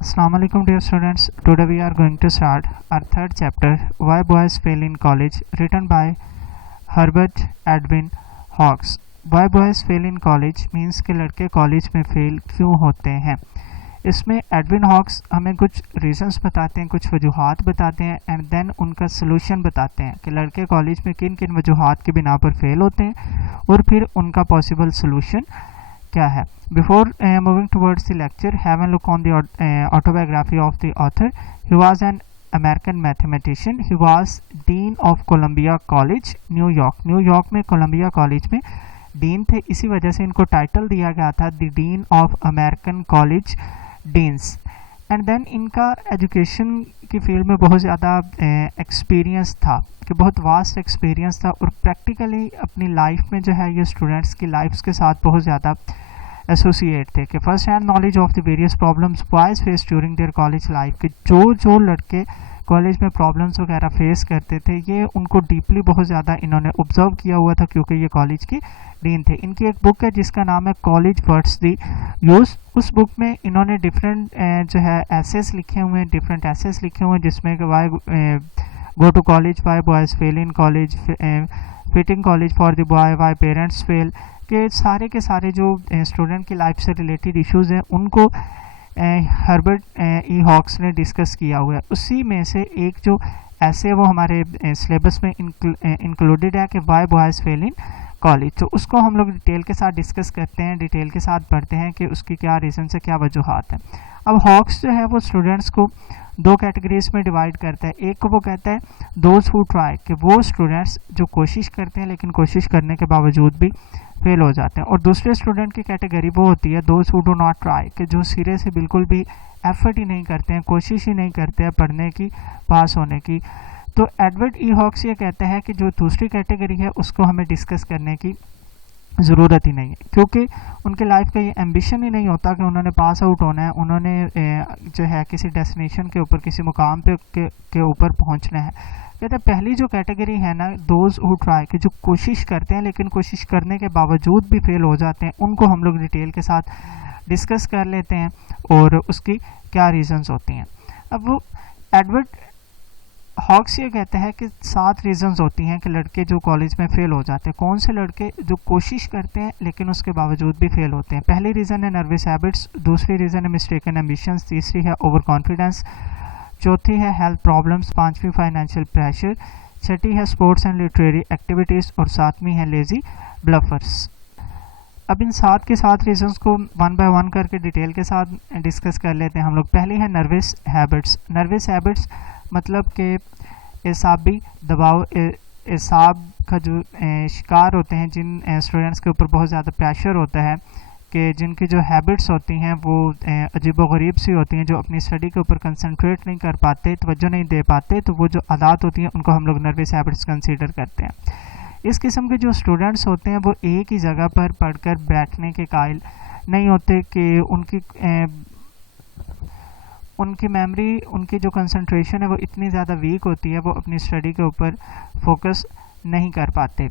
Assalamu alaikum dear students. Today we are going to start our third chapter, Why Boys Fail in College, written by Herbert Edwin Hawkes. Why Boys Fail in College means कि लड़के college में fail क्यों होते हैं। इसमें Edwin hawks हमें कुछ reasons बताते हैं, कुछ वजूहात बताते हैं एंड देन उनका सोल्यूशन बताते हैं कि लड़के कॉलेज में किन किन वजूहात की बिना पर फेल होते हैं और फिर उनका पॉसिबल सोल्यूशन क्या है। Before moving towards the lecture, have a look on the autobiography of the author. He was an American mathematician. He was Dean of Columbia College, New York. New York में Columbia College में dean थे, इसी वजह से इनको title दिया गया था the dean of American college deans. And then इनका एजुकेशन की फील्ड में बहुत ज़्यादा एक्सपीरियंस था, कि बहुत वास्ट एक्सपीरियंस था और प्रैक्टिकली अपनी लाइफ में जो है ये स्टूडेंट्स की लाइफ्स के साथ बहुत ज़्यादा एसोसिएट थे, कि first hand knowledge of the various problems boys face during their college life, कि जो लड़के कॉलेज में प्रॉब्लम्स वगैरह फेस करते थे ये उनको डीपली बहुत ज़्यादा इन्होंने ऑब्जर्व किया हुआ था, क्योंकि ये कॉलेज के डीन थे। इनकी एक बुक है जिसका नाम है कॉलेज वर्ड्स दी यूज। उस बुक में इन्होंने डिफरेंट जो है एसेस लिखे हुए हैं, डिफरेंट एसेस लिखे हुए हैं, जिसमें कि why go to college, why boys fail in college, fitting college for the boy, why parents fail, के सारे जो स्टूडेंट की लाइफ से रिलेटेड इश्यूज़ हैं उनको हर्बर्ट ई हॉक्स ने डिस्कस किया हुआ है। उसी में से एक जो ऐसे वो हमारे सिलेबस में इंक्लूडेड है कि why boys fail in college, तो उसको हम लोग डिटेल के साथ डिस्कस करते हैं, डिटेल के साथ पढ़ते हैं कि उसकी क्या रीज़न है, क्या वजूहात है। अब हॉक्स जो है वो स्टूडेंट्स को दो कैटेगरीज में डिवाइड करता है। एक को वो कहता है दोज हु ट्राई, कि वो स्टूडेंट्स जो कोशिश करते हैं लेकिन कोशिश करने के बावजूद भी फेल हो जाते हैं, और दूसरे स्टूडेंट की कैटेगरी वो होती है those who do not try, कि जो सिरे से बिल्कुल भी एफर्ट ही नहीं करते हैं, कोशिश ही नहीं करते हैं पढ़ने की, पास होने की। तो एडवर्ड ई हॉक्स ये कहते हैं कि जो दूसरी कैटेगरी है उसको हमें डिस्कस करने की ज़रूरत ही नहीं है, क्योंकि उनके लाइफ का ये एम्बिशन ही नहीं होता कि उन्होंने पास आउट होना है, उन्होंने जो है किसी डेस्टिनेशन के ऊपर, किसी मुकाम पे के ऊपर पहुंचना है। कहते हैं पहली जो कैटेगरी है ना, दोज हु ट्राई, कि जो कोशिश करते हैं लेकिन कोशिश करने के बावजूद भी फेल हो जाते हैं, उनको हम लोग डिटेल के साथ डिस्कस कर लेते हैं और उसकी क्या रीज़न्स होती हैं। अब वो एडवर्ड हॉक्स ये कहते हैं कि 7 रीज़न्स होती हैं कि लड़के जो कॉलेज में फेल हो जाते हैं। कौन से लड़के जो कोशिश करते हैं लेकिन उसके बावजूद भी फेल होते हैं। पहली रीज़न है नर्वस हैबिट्स, दूसरी रीज़न है मिस्टेकन एम्बिशंस, तीसरी है ओवर कॉन्फिडेंस, चौथी है हेल्थ प्रॉब्लम्स, पांचवी फाइनेंशियल प्रेशर, छठी है स्पोर्ट्स एंड लिटरेरी एक्टिविटीज़ और सातवीं है लेजी ब्लफर्स। अब इन 7 के 7 रीजंस को वन बाय वन करके डिटेल के साथ डिस्कस कर लेते हैं हम लोग। पहली है नर्वस हैबिट्स। नर्वस हैबिट्स मतलब कि एसाबी दबाव, एसाब का जो शिकार होते हैं, जिन स्टूडेंट्स के ऊपर बहुत ज़्यादा प्रेशर होता है, कि जिनकी जो हैबिट्स होती हैं वो अजीबोगरीब सी होती हैं, जो अपनी स्टडी के ऊपर कंसंट्रेट नहीं कर पाते, तवज्जो नहीं दे पाते, तो वो जो आदत होती हैं उनको हम लोग नर्वस हैबिट्स कंसीडर करते हैं। इस किस्म के जो स्टूडेंट्स होते हैं वो एक ही जगह पर पढ़कर बैठने के कायल नहीं होते, कि उनकी मेमोरी, उनकी जो कंसंट्रेशन है वो इतनी ज़्यादा वीक होती है, वो अपनी स्टडी के ऊपर फोकस नहीं कर पाते।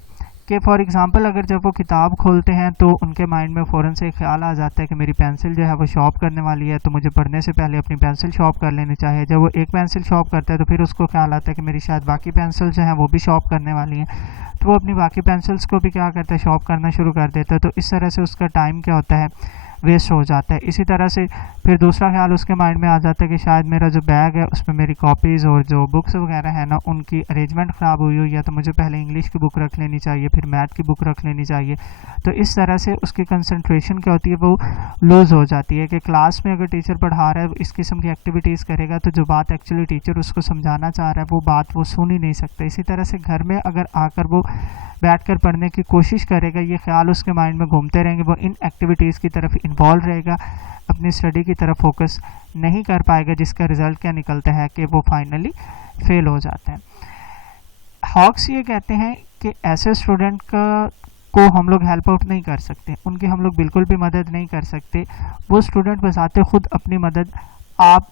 कि फॉर एग्ज़ाम्पल अगर जब वो किताब खोलते हैं तो उनके माइंड में फ़ौरन से ख्याल आ जाता है कि मेरी पेंसिल जो है वो शॉर्प करने वाली है, तो मुझे पढ़ने से पहले अपनी पेंसिल शॉर्प कर लेनी चाहिए। जब वो एक पेंसिल शॉर्प करता है तो फिर उसको ख्याल आता है कि मेरी शायद बाकी पेंसिल जो हैं वो भी शॉर्प करने वाली हैं, तो वो अपनी बाकी पेंसिल्स को भी क्या करता है, शॉर्प करना शुरू कर देता है। तो इस तरह से उसका टाइम क्या होता है, वेस्ट हो जाता है। इसी तरह से फिर दूसरा ख्याल उसके माइंड में आ जाता है कि शायद मेरा जो बैग है उसमें मेरी कॉपीज़ और जो बुक्स वगैरह है ना उनकी अरेंजमेंट ख़राब हुई हुई है, तो मुझे पहले इंग्लिश की बुक रख लेनी चाहिए, फिर मैथ की बुक रख लेनी चाहिए। तो इस तरह से उसकी कंसंट्रेशन क्या होती है, वो लूज़ हो जाती है। कि क्लास में अगर टीचर पढ़ा रहा है, इस किस्म की एक्टिविटीज़ करेगा, तो जो बात एक्चुअली टीचर उसको समझाना चाह रहा है वो बात वो सुन ही नहीं सकता। इसी तरह से घर में अगर आकर वो बैठकर पढ़ने की कोशिश करेगा, ये ख्याल उसके माइंड में घूमते रहेंगे, वो इन एक्टिविटीज़ की तरफ इन्वॉल्व रहेगा, अपनी स्टडी की तरफ फोकस नहीं कर पाएगा, जिसका रिज़ल्ट क्या निकलता है कि वो फाइनली फेल हो जाता है। हॉक्स ये कहते हैं कि ऐसे स्टूडेंट को हम लोग हेल्प आउट नहीं कर सकते, उनकी हम लोग बिल्कुल भी मदद नहीं कर सकते। वो स्टूडेंट बजाते खुद अपनी मदद आप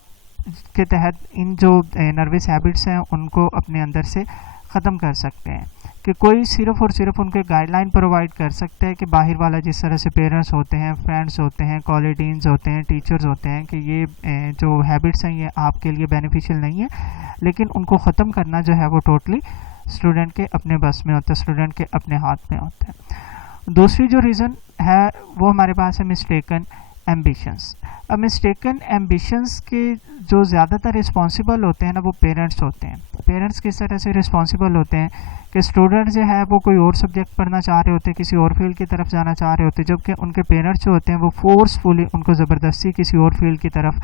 के तहत इन जो नर्वस हैबिट्स हैं उनको अपने अंदर से ख़त्म कर सकते हैं। कि कोई सिर्फ और सिर्फ उनके गाइडलाइन प्रोवाइड कर सकता है कि बाहर वाला जिस तरह से पेरेंट्स होते हैं, फ्रेंड्स होते हैं, कॉलेज डीन्स होते हैं, टीचर्स होते हैं कि ये जो हैबिट्स हैं ये आपके लिए बेनिफिशियल नहीं है, लेकिन उनको ख़त्म करना जो है वो टोटली स्टूडेंट के अपने बस में होता है, स्टूडेंट के अपने हाथ में होता है। दूसरी जो रीज़न है वो हमारे पास है मिस्टेकन एम्बिशंस। अब मिस्टेकन एम्बिशंस के जो ज़्यादातर रिस्पॉन्सिबल होते हैं ना वो पेरेंट्स होते हैं। पेरेंट्स किस तरह से रिस्पॉन्सिबल होते हैं कि स्टूडेंट जो है वो कोई और सब्जेक्ट पढ़ना चाह रहे होते हैं, किसी और फील्ड की तरफ जाना चाह रहे होते हैं, जबकि उनके पेरेंट्स जो होते हैं वो फोर्सफुली उनको ज़बरदस्ती किसी और फील्ड की तरफ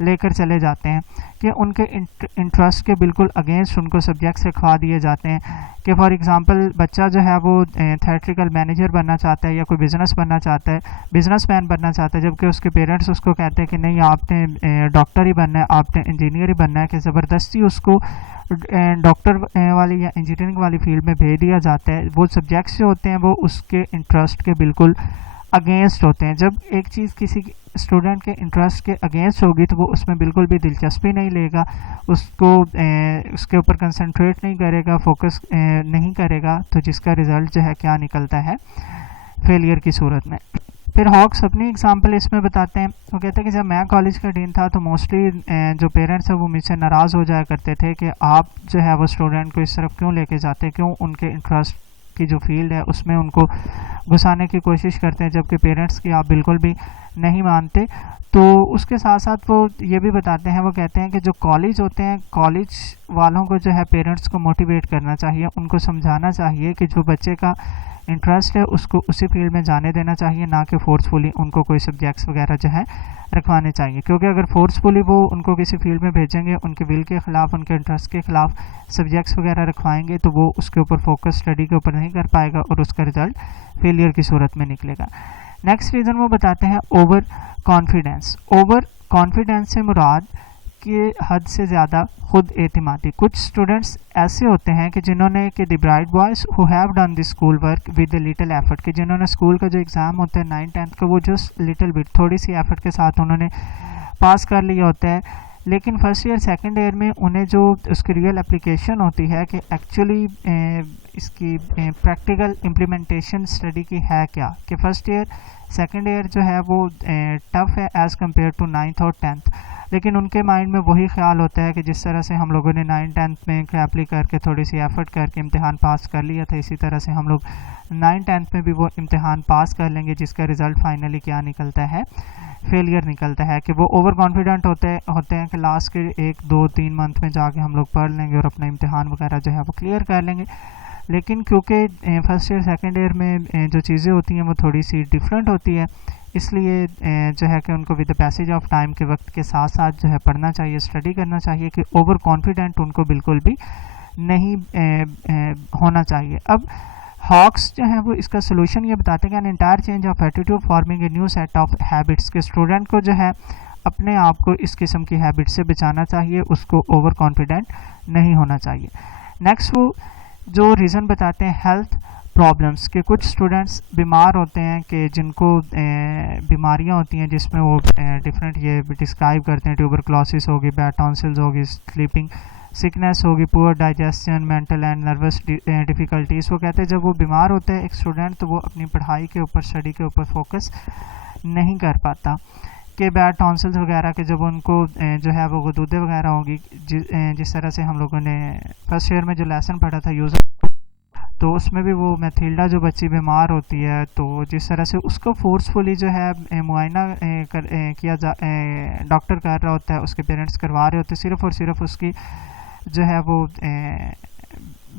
लेकर चले जाते हैं कि उनके इंटरेस्ट के बिल्कुल अगेंस्ट उनको सब्जेक्ट सिखा दिए जाते हैं कि फॉर एग्जांपल बच्चा जो है वो थिएट्रिकल मैनेजर बनना चाहता है या कोई बिज़नेस बनना चाहता है, बिजनेसमैन बनना चाहता है, जबकि उसके पेरेंट्स उसको कहते हैं कि नहीं आपने डॉक्टर ही बनना है, आपने इंजीनियर ही बनना है, कि ज़बरदस्ती उसको डॉक्टर वाली या इंजीनियरिंग वाली फील्ड में भेज दिया जाता है। वो सब्जेक्ट्स जो होते हैं वो उसके इंटरेस्ट के बिल्कुल अगेंस्ट होते हैं। जब एक चीज़ किसी स्टूडेंट के इंटरेस्ट के अगेंस्ट होगी तो वो उसमें बिल्कुल भी दिलचस्पी नहीं लेगा, उसको उसके ऊपर कंसंट्रेट नहीं करेगा, फोकस नहीं करेगा, तो जिसका रिज़ल्ट जो है क्या निकलता है, फेलियर की सूरत में। फिर हॉक्स अपनी एग्जांपल इसमें बताते हैं। वो कहते हैं कि जब मैं कॉलेज का डीन था तो मोस्टली जो पेरेंट्स हैं वो मुझसे नाराज़ हो जाया करते थे कि आप जो है वो स्टूडेंट को इस तरफ क्यों लेके जाते हैं, क्यों उनके इंटरेस्ट की जो फील्ड है उसमें उनको घुसाने की कोशिश करते हैं, जबकि पेरेंट्स की आप बिल्कुल भी नहीं मानते। तो उसके साथ साथ वो ये भी बताते हैं, वो कहते हैं कि जो कॉलेज होते हैं, कॉलेज वालों को जो है पेरेंट्स को मोटिवेट करना चाहिए, उनको समझाना चाहिए कि जो बच्चे का इंटरेस्ट है उसको उसी फील्ड में जाने देना चाहिए, ना कि फोर्सफुली उनको कोई सब्जेक्ट्स वगैरह जो है रखवाने चाहिए। क्योंकि अगर फोर्सफुली वो उनको किसी फील्ड में भेजेंगे, उनके विल के ख़िलाफ़, उनके इंटरेस्ट के ख़िलाफ़ सब्जेक्ट्स वगैरह रखवाएंगे तो वो उसके ऊपर फोकस स्टडी के ऊपर नहीं कर पाएगा और उसका रिज़ल्ट फेलियर की सूरत में निकलेगा। नेक्स्ट रीज़न वो बताते हैं ओवर कॉन्फिडेंस। ओवर कॉन्फिडेंस से मुराद कि हद से ज़्यादा खुद एतमादी। कुछ स्टूडेंट्स ऐसे होते हैं कि जिन्होंने कि the bright boys who have done the school work with little effort, कि जिन्होंने स्कूल का जो एग्ज़ाम होता है 9th-10th का वो जस्ट लिटिल बिट थोड़ी सी एफर्ट के साथ उन्होंने पास कर लिया होता है, लेकिन फर्स्ट ईयर सेकंड ईयर में उन्हें जो उसकी रियल एप्लीकेशन होती है कि एक्चुअली इसकी प्रैक्टिकल इम्प्लीमेंटेशन स्टडी की है क्या, कि फ़र्स्ट ईयर सेकंड ईयर जो है वो टफ़ है एज़ कम्पेयर टू 9th और 10th। लेकिन उनके माइंड में वही ख्याल होता है कि जिस तरह से हम लोगों ने 9th-10th में क्रैपली करके थोड़ी सी एफर्ट करके इम्तिहान पास कर लिया था, इसी तरह से हम लोग 9th-10th में भी वो इम्तिहान पास कर लेंगे, जिसका रिज़ल्ट फाइनली क्या निकलता है, फेलियर निकलता है। कि वो ओवर कॉन्फिडेंट होते हैं कि लास्ट के 1-2-3 मंथ में जाके हम लोग पढ़ लेंगे और अपना इम्तिहान वगैरह जो है वो क्लियर कर लेंगे। लेकिन क्योंकि फर्स्ट ईयर सेकंड ईयर में जो चीज़ें होती हैं वो थोड़ी सी डिफरेंट होती है, इसलिए जो है कि उनको with the passage of time के वक्त के साथ साथ जो है पढ़ना चाहिए, स्टडी करना चाहिए, कि ओवर कॉन्फिडेंट उनको बिल्कुल भी नहीं होना चाहिए। अब हॉक्स जो है वो इसका सोल्यूशन ये बताते हैं कि an entire change of attitude forming a new set of habits, के स्टूडेंट को जो है अपने आप को इस किस्म की हैबिट से बचाना चाहिए, उसको ओवर कॉन्फिडेंट नहीं होना चाहिए। नेक्स्ट वो जो रीज़न बताते हैं हेल्थ प्रॉब्लम्स, के कुछ स्टूडेंट्स बीमार होते हैं कि जिनको बीमारियां होती हैं जिसमें वो डिफरेंट ये डिस्क्राइब करते हैं, ट्यूबरक्लोसिस होगी, बैड टॉन्सिल्स होगी, स्लीपिंग सिकनेस होगी, poor digestion, mental and nervous difficulties. वो कहते हैं जब वो बीमार होते हैं एक स्टूडेंट तो वो अपनी पढ़ाई के ऊपर, स्टडी के ऊपर फोकस नहीं कर पाता, कि बैड टॉन्सिल्स वगैरह के जब उनको जो है वो गदूदे वगैरह होगी, जिस तरह से हम लोगों ने फर्स्ट ईयर में जो लेसन पढ़ा था यूज़, तो उसमें भी वो मैथिल्डा जो बच्ची बीमार होती है तो जिस तरह से उसको फोर्सफुली जो है मुआयना किया जा डॉक्टर कर रहा होता है, उसके पेरेंट्स करवा रहे होते हैं सिर्फ़ और सिर्फ उसकी जो है वो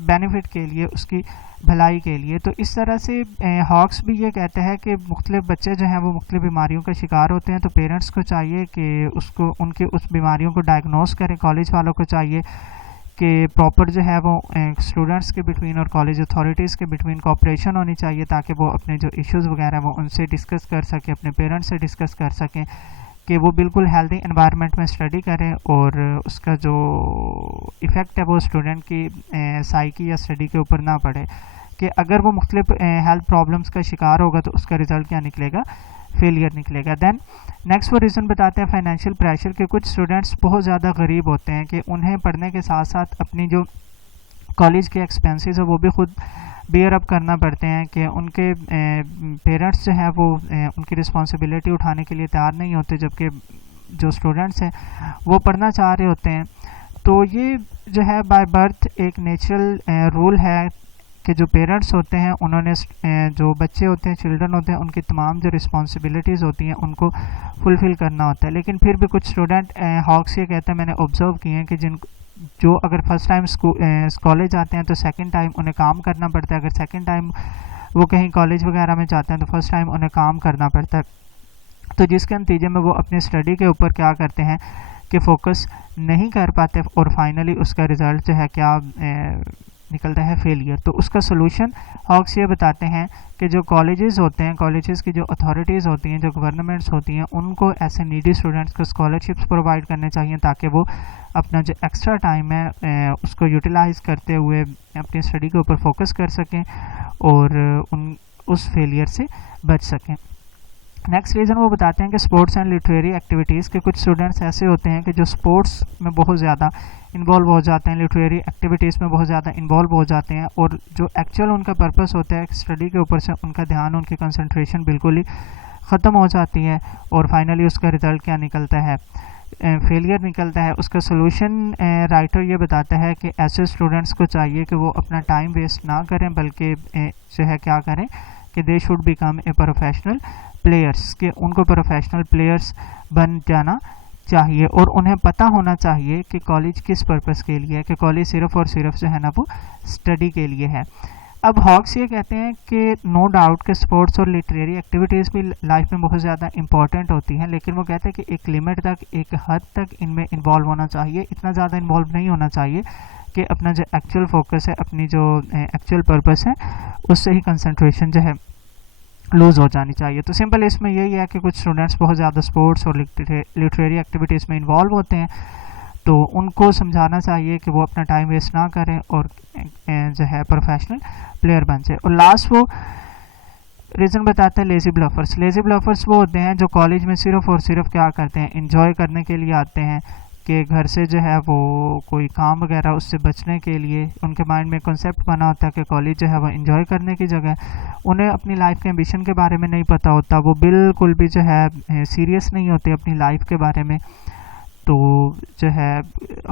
बेनिफिट के लिए, उसकी भलाई के लिए। तो इस तरह से हॉक्स भी ये कहते हैं कि मुख्तलिफ बच्चे जो हैं वो मुख्तलिफ बीमारियों का शिकार होते हैं, तो पेरेंट्स को चाहिए कि उसको उनकी उस बीमारियों को डायग्नोस करें। कॉलेज वालों को चाहिए कि प्रॉपर जो है वो स्टूडेंट्स के बिटवीन और कॉलेज अथॉरिटीज़ के बिटवीन कोऑपरेशन होनी चाहिए, ताकि वो अपने जो इश्यूज़ वगैरह वो उनसे डिस्कस कर सकें, अपने पेरेंट्स से डिस्कस कर सकें, कि वो बिल्कुल हेल्दी एनवायरनमेंट में स्टडी करें और उसका जो इफ़ेक्ट है वो स्टूडेंट की साइकी या स्टडी के ऊपर ना पड़े, कि अगर वो मुख्तलिफ हेल्थ प्रॉब्लम्स का शिकार होगा तो उसका रिज़ल्ट क्या निकलेगा, फेलियर निकलेगा। दैन नेक्स्ट वो रीज़न बताते हैं फाइनेंशियल प्रेशर, के कुछ स्टूडेंट्स बहुत ज़्यादा गरीब होते हैं कि उन्हें पढ़ने के साथ साथ अपनी जो कॉलेज के एक्सपेंसेस है वो भी खुद बियर अप करना पड़ते हैं कि उनके पेरेंट्स जो हैं वो उनकी रिस्पॉन्सिबिलिटी उठाने के लिए तैयार नहीं होते, जबकि जो स्टूडेंट्स हैं वो पढ़ना चाह रहे होते हैं। तो ये जो है बाय बर्थ एक नेचुरल रूल है कि जो पेरेंट्स होते हैं उन्होंने जो बच्चे होते हैं, चिल्ड्रन होते हैं, उनकी तमाम जो रिस्पॉन्सिबिलिटीज़ होती हैं उनको फुलफ़िल करना होता है। लेकिन फिर भी कुछ स्टूडेंट हॉक्स ये कहते हैं, मैंने ऑब्ज़र्व किए हैं कि जो अगर फर्स्ट टाइम कॉलेज आते हैं तो सेकंड टाइम उन्हें काम करना पड़ता है। अगर सेकंड टाइम वो कहीं कॉलेज वगैरह में जाते हैं तो फर्स्ट टाइम उन्हें काम करना पड़ता है। तो जिसके नतीजे में वो अपनी स्टडी के ऊपर क्या करते हैं कि फोकस नहीं कर पाते और फाइनली उसका रिज़ल्ट जो है क्या निकलता है फेलियर। तो उसका सोल्यूशन हॉक्स ये बताते हैं कि जो कॉलेजेस होते हैं, कॉलेजेस की जो अथॉरिटीज़ होती हैं, जो गवर्नमेंट्स होती हैं, उनको ऐसे नीडी स्टूडेंट्स को स्कॉलरशिप्स प्रोवाइड करने चाहिए ताकि वो अपना जो एक्स्ट्रा टाइम है उसको यूटिलाइज़ करते हुए अपनी स्टडी के ऊपर फोकस कर सकें और उस फेलियर से बच सकें। नेक्स्ट रीज़न वो बताते हैं कि स्पोर्ट्स एंड लिटरेरी एक्टिविटीज़ के कुछ स्टूडेंट्स ऐसे होते हैं कि जो स्पोर्ट्स में बहुत ज़्यादा इन्वॉल्व हो जाते हैं, लिटरेरी एक्टिविटीज़ में बहुत ज़्यादा इन्वॉल्व हो जाते हैं और जो एक्चुअल उनका पर्पस होता है स्टडी के ऊपर से उनका ध्यान, उनकी कंसंट्रेशन बिल्कुल ही ख़त्म हो जाती है और फाइनली उसका रिज़ल्ट क्या निकलता है, फेलियर निकलता है। उसका सोल्यूशन राइटर ये बताता है कि ऐसे स्टूडेंट्स को चाहिए कि वो अपना टाइम वेस्ट ना करें, बल्कि जो है क्या करें कि they should become a professional players, कि उनको प्रोफेशनल प्लेयर्स बन जाना चाहिए और उन्हें पता होना चाहिए कि कॉलेज किस पर्पस के लिए है, कि कॉलेज सिर्फ और सिर्फ जो है ना वो स्टडी के लिए है। अब हॉक्स ये कहते हैं कि नो डाउट कि स्पोर्ट्स और लिटरेरी एक्टिविटीज़ भी लाइफ में बहुत ज़्यादा इंपॉर्टेंट होती हैं, लेकिन वो कहते हैं कि एक लिमिट तक, एक हद तक इनमें इन्वॉल्व होना चाहिए। इतना ज़्यादा इन्वॉल्व नहीं होना चाहिए कि अपना जो एक्चुअल फोकस है, अपनी जो एक्चुअल पर्पस है, उससे ही कंसंट्रेशन जो है लूज़ हो जानी चाहिए। तो सिंपल इसमें यही है कि कुछ स्टूडेंट्स बहुत ज़्यादा स्पोर्ट्स और लिटरेरी एक्टिविटीज़ में इन्वॉल्व होते हैं, तो उनको समझाना चाहिए कि वो अपना टाइम वेस्ट ना करें और जो है प्रोफेशनल प्लेयर बन जाए। और लास्ट वो रीज़न बताता है लेज़ी ब्लफर्स। लेज़ी ब्लफर्स वो होते हैं जो कॉलेज में सिर्फ और सिर्फ क्या करते हैं, इंजॉय करने के लिए आते हैं, कि घर से जो है वो कोई काम वगैरह उससे बचने के लिए उनके माइंड में कॉन्सेप्ट बना होता है कि कॉलेज जो है वो इंजॉय करने की जगह। उन्हें अपनी लाइफ के एम्बिशन के बारे में नहीं पता होता, वो बिल्कुल भी जो है सीरियस नहीं होते अपनी लाइफ के बारे में। तो जो है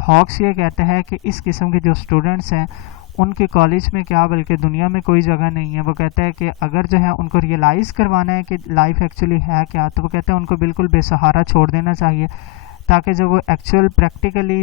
हॉक्स ये कहता है कि इस किस्म के जो स्टूडेंट्स हैं उनके कॉलेज में क्या बल्कि दुनिया में कोई जगह नहीं है। वो कहता है कि अगर जो है उनको रियलाइज़ करवाना है कि लाइफ एक्चुअली है क्या, तो वो कहते हैं उनको बिल्कुल बेसहारा छोड़ देना चाहिए, ताकि जब वो एक्चुअल प्रैक्टिकली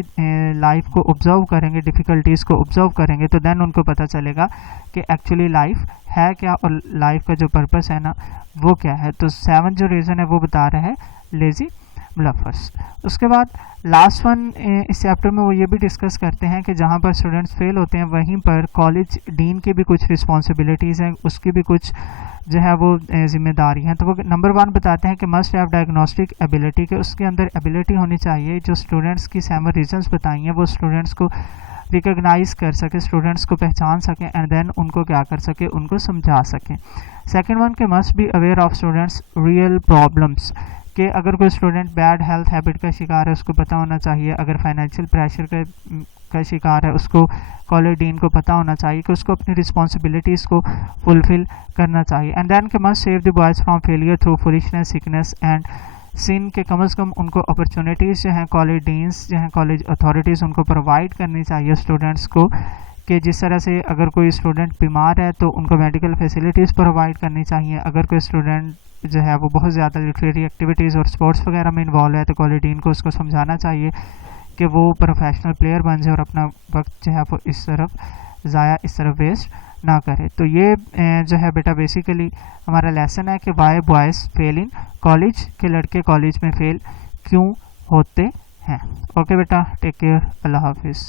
लाइफ को ऑब्जर्व करेंगे, डिफ़िकल्टीज़ को ऑब्जर्व करेंगे, तो देन उनको पता चलेगा कि एक्चुअली लाइफ है क्या और लाइफ का जो पर्पस है ना वो क्या है। तो 7 जो रीज़न है वो बता रहे हैं लेज़ी ब्लफर्स। उसके बाद लास्ट वन इस चैप्टर में वो ये भी डिस्कस करते हैं कि जहाँ पर स्टूडेंट्स फेल होते हैं वहीं पर कॉलेज डीन की भी कुछ रिस्पॉन्सिबिलिटीज़ हैं, उसकी भी कुछ जो है वो जिम्मेदारी हैं। तो वो नंबर 1 बताते हैं कि मस्ट हैव डायग्नोस्टिक एबिलिटी, के उसके अंदर एबिलिटी होनी चाहिए जो स्टूडेंट्स की 7 रीजंस बताई हैं वो स्टूडेंट्स को रिकग्नाइज कर सके, स्टूडेंट्स को पहचान सकें एंड देन उनको क्या कर सके, उनको समझा सकें। सेकेंड वन के must be aware of students real problems, कि अगर कोई स्टूडेंट बैड हेल्थ हैबिट का शिकार है उसको पता होना चाहिए, अगर फाइनेंशियल प्रेशर का शिकार है उसको कॉलेज डीन को पता होना चाहिए कि उसको अपनी रिस्पॉन्सिबिलिटीज़ को फुलफिल करना चाहिए। And then he must save the boys from failure through foolishness, sickness and sin, he come अज़ कम उनको अपॉर्चुनिटीज़ जो हैं कॉलेज डीन्स जो हैं कॉलेज अथॉरिटीज़ उनको प्रोवाइड करनी चाहिए स्टूडेंट्स को, कि जिस तरह से अगर कोई स्टूडेंट बीमार है तो उनको मेडिकल फैसिलिटीज़ प्रोवाइड करनी चाहिए। अगर कोई स्टूडेंट जो है वो बहुत ज़्यादा लिटरेरी एक्टिविटीज़ और स्पोर्ट्स वगैरह में इन्वॉल्व है तो कॉलेज डीन को उसको समझाना चाहिए कि वो प्रोफेशनल प्लेयर बन जाए और अपना वक्त जो है वो इस तरफ वेस्ट ना करे। तो ये जो है बेटा बेसिकली हमारा लेसन है कि why boys fail in college, के लड़के कॉलेज में फेल क्यों होते हैं। ओके बेटा, टेक केयर, अल्लाह हाफिज़।